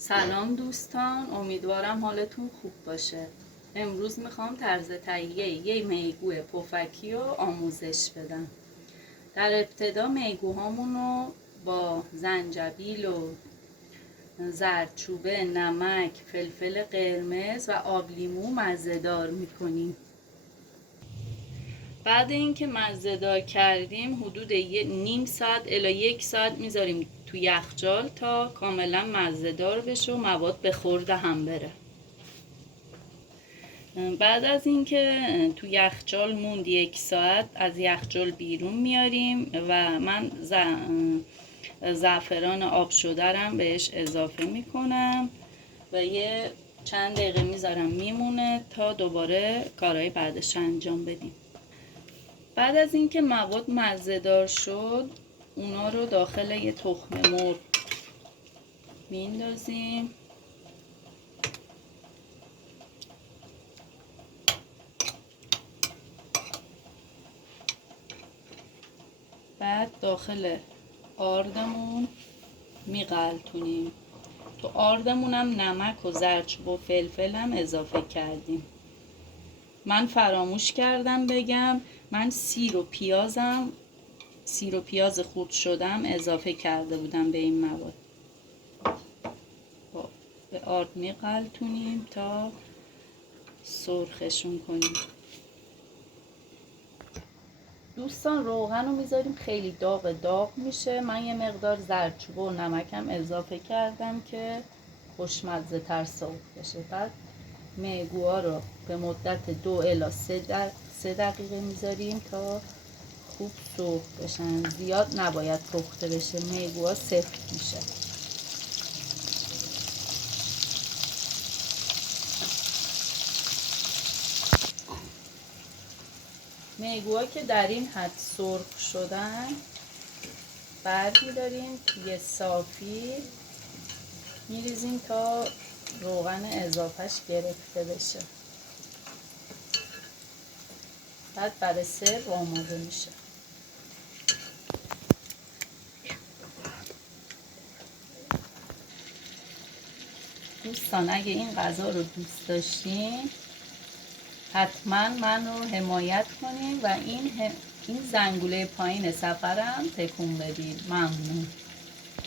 سلام دوستان، امیدوارم حالتون خوب باشه. امروز میخوام طرز تهیه یه میگو پفکی رو آموزش بدم. در ابتدا میگوهامون رو با زنجبیل و زردچوبه، نمک، فلفل قرمز و آب لیمو مزه‌دار میکنیم. بعد اینکه مزه‌دار کردیم حدود نیم ساعت الی 1 ساعت میذاریم تو یخچال تا کاملا مزه‌دار بشه و مواد به خورد هم بره. بعد از اینکه تو یخچال موند 1 ساعت از یخچال بیرون میاریم و من زعفران آب شده رم بهش اضافه میکنم و یه چند دقیقه میذارم میمونه تا دوباره کارهای بعدش انجام بدیم. بعد از اینکه مواد مزه‌دار شد اونا رو داخل یه تخم مرغ میندازیم. بعد داخل آردمون میغلتونیم. تو آردمون هم نمک و زردچوبه و فلفل هم اضافه کردیم. من فراموش کردم بگم من سیر و پیاز خورد شدم اضافه کرده بودم به این مواد. به آرد میغلتونیم تا سرخشون کنیم. دوستان روغن رو میذاریم خیلی داغ میشه. من یه مقدار زردچوبه و نمکم اضافه کردم که خوشمزه تر سرخ بشه. بعد میگوها رو به مدت 2 الی 3 دقیقه میذاریم تا خوب سرخ بشن. زیاد نباید پخته بشه، میگوها سفت میشه. میگوها که در این حد سرخ شدن برمی‌داریم توی صافی میریزیم تا روغن اضافهش گرفته بشه. بعد برای سرو آماده میشه. دوستان اگه این غذا رو دوست داشتین حتما من رو حمایت کنین و این زنگوله پایین سفرم تکون بدین. ممنون.